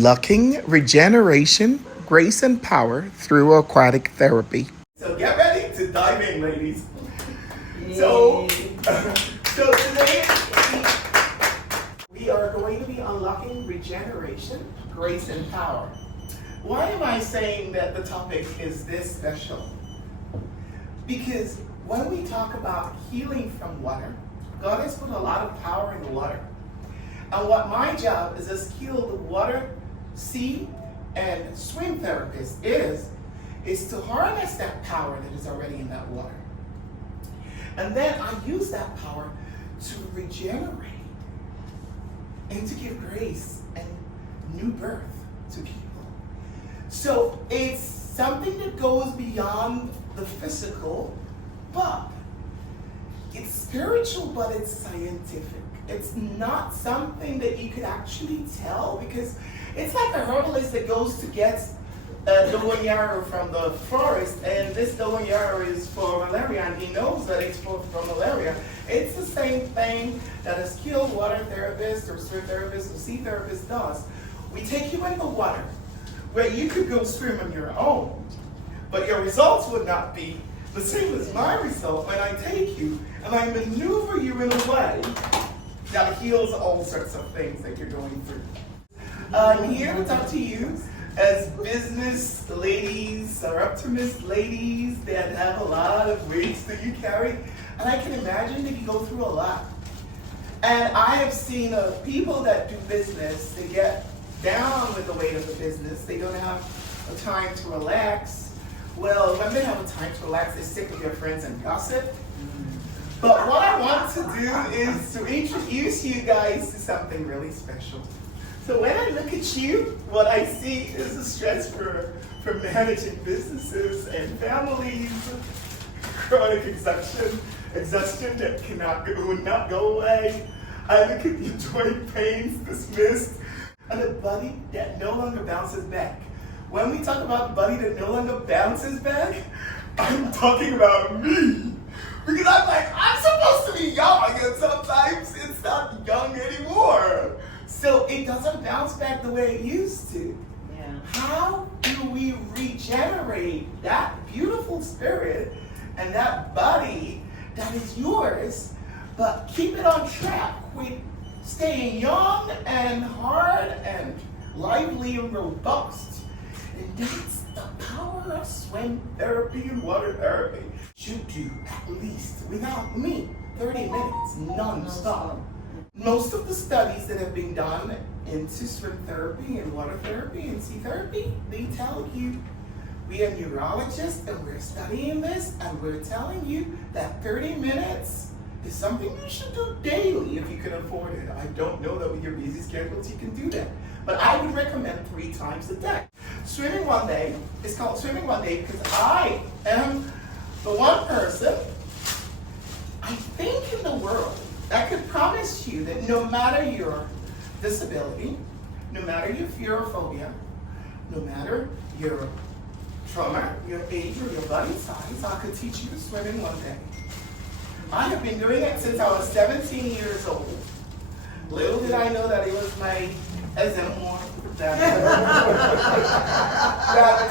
Unlocking regeneration, grace, and power through aquatic therapy. So get ready to dive in, ladies. So today we are going to be unlocking regeneration, grace, and power. Why am I saying that the topic is this special? Because when we talk about healing from water, God has put a lot of power in the water. And what my job as a skilled water, sea, and swim therapist is to harness that power that is already in that water. And then I use that power to regenerate and to give grace and new birth to people. So it's something that goes beyond the physical, but it's spiritual, but it's scientific. It's not something that you could actually tell, because it's like a herbalist that goes to get dogon yarrow from the forest, and this dogon yarrow is for malaria, and he knows that it's for malaria. It's the same thing that a skilled water therapist or swim therapist or sea therapist does. We take you in the water where you could go swim on your own, but your results would not be the same as my result when I take you and I maneuver you in a way that heals all sorts of things that you're going through. I'm here to talk to you as business ladies, Soroptimist ladies that have a lot of weights that you carry. And I can imagine that you go through a lot. And I have seen people that do business, they get down with the weight of the business. They don't have a time to relax. Well, when they have a time to relax, they stick with their friends and gossip. But what I want to do is to introduce you guys to something really special. So when I look at you, what I see is the stress for managing businesses and families, chronic exhaustion that would not go away. I look at your joint pains dismissed, and a body that no longer bounces back. When we talk about a body that no longer bounces back, I'm talking about me. Because I'm like, I'm supposed to be young, and sometimes it's not young anymore. So it doesn't bounce back the way it used to. Yeah. How do we regenerate that beautiful spirit and that body that is yours, but keep it on track with staying young and hard and lively and robust? And that's the power of swim therapy and water therapy. You do at least, without me, 30 minutes non-stop. Most of the studies that have been done into swim therapy and water therapy and sea therapy, they tell you, we are neurologists and we're studying this, and we're telling you that 30 minutes is something you should do daily if you can afford it. I don't know that with your busy schedules you can do that, but I would recommend 3 times a day. Swimming one day is called swimming one day because I am the one person, I think, in the world that could promise you that no matter your disability, no matter your fear or phobia, no matter your trauma, your age, or your body size, I could teach you to swim in one day. I have been doing it since I was 17 years old. Little did I know that it was my example that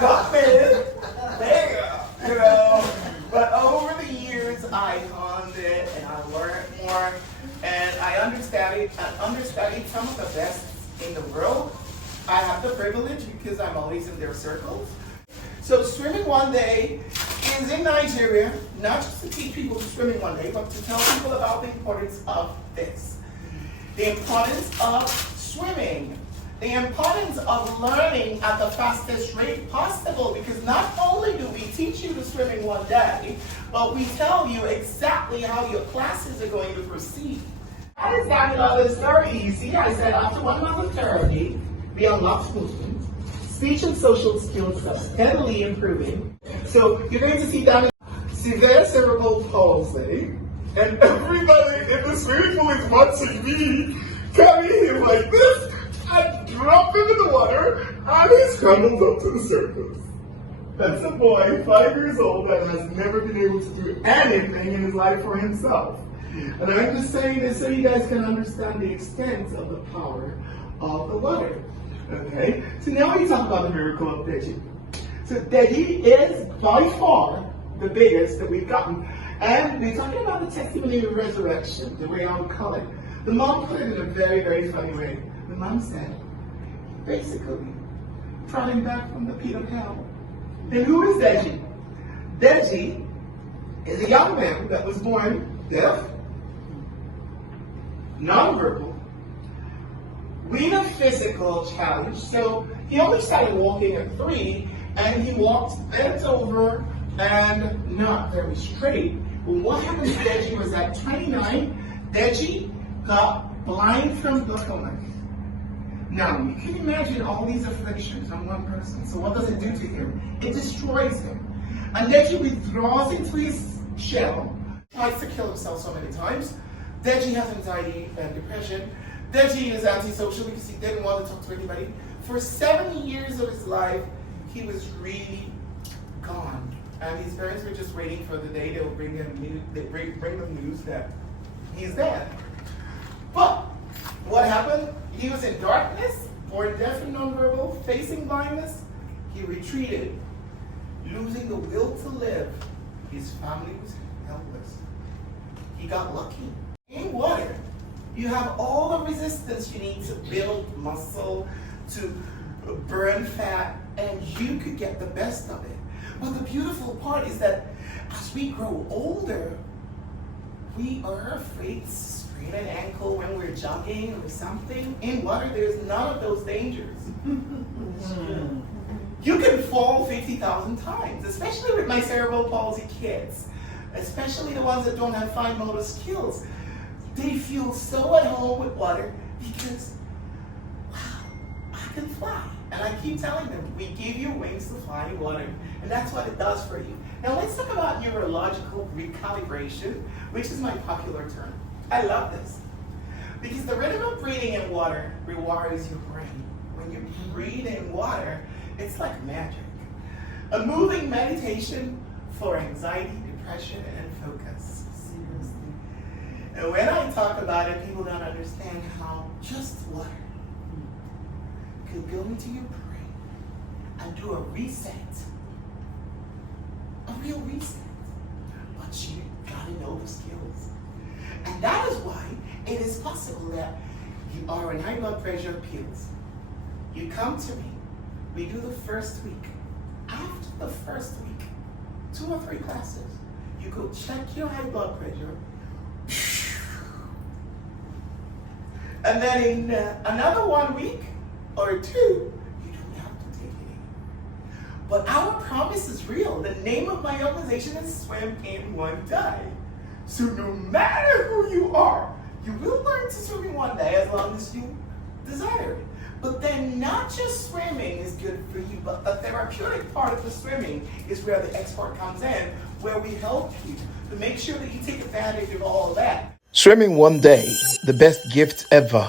got me there, you know. But over the years, I honed it and I learned more, and I understudied some of the best in the world. I have the privilege because I'm always in their circles. So swimming one day is in Nigeria, not just to teach people to swim in one day, but to tell people about the importance of this. The importance of swimming. The importance of learning at the fastest rate possible, because not only do we teach you to swim in one day, but we tell you exactly how your classes are going to proceed. I started all this very easy. I said after 1 month of therapy, we unlocked movement, speech and social skills are steadily improving. So you're going to see down severe cerebral palsy, and everybody in the swimming pool is watching me carry him like this. I drop him in the water, and he scrambles up to the surface. That's a boy, 5 years old, that has never been able to do anything in his life for himself. And I'm just saying this so you guys can understand the extent of the power of the water. Okay, so now we talk about the miracle of Deji. So Deji is by far the biggest that we've gotten. And we're talking about the testimony of resurrection, the way I would call it. The mom put it in a very, very funny way. The mom said, basically, trotting back from the pit of hell. And who is Deji? Deji is a young man that was born deaf, nonverbal, with a physical challenge. So he only started walking at 3, and he walked bent over and not very straight. But what happened to Deji was at 29, Deji got blind from glaucoma. Now, you can imagine all these afflictions on one person. So what does it do to him? It destroys him. And Deji withdraws into his shell, tries to kill himself so many times. Deji has anxiety and depression. Deji is antisocial because he didn't want to talk to anybody. For 7 years of his life, he was really gone. And his parents were just waiting for the day they'll bring him news that he's dead. But what happened? He was in darkness, born deaf and nonverbal, facing blindness. He retreated, losing the will to live. His family was helpless. He got lucky. In water, you have all the resistance you need to build muscle, to burn fat, and you could get the best of it. But the beautiful part is that as we grow older, we are afraid to sprain an ankle when we're jogging or something. In water, there's none of those dangers. You can fall 50,000 times, especially with my cerebral palsy kids, especially the ones that don't have fine motor skills. They feel so at home with water because, wow, I can fly. And I keep telling them, we give you wings to fly in water. And that's what it does for you. Now let's talk about neurological recalibration, which is my popular term. I love this. Because the rhythm of breathing in water rewires your brain. When you breathe in water, it's like magic. A moving meditation for anxiety, depression, and focus. Seriously. And when I talk about it, people don't understand how just water could go into your brain and do a reset. A real reset. But you gotta know the skills. And that is why it is possible that you are on high blood pressure pills. You come to me. We do the first week. After the first week, 2 or 3 classes, you go check your high blood pressure. And then in another 1 week or 2, you don't have to take it anymore. But our promise is real. The name of my organization is Swim in One Day. So no matter who you are, you will learn to swim in one day as long as you desire it. But then not just swimming is good for you, but the therapeutic part of the swimming is where the expert comes in, where we help you to make sure that you take advantage of all of that. Swimming one day, the best gift ever.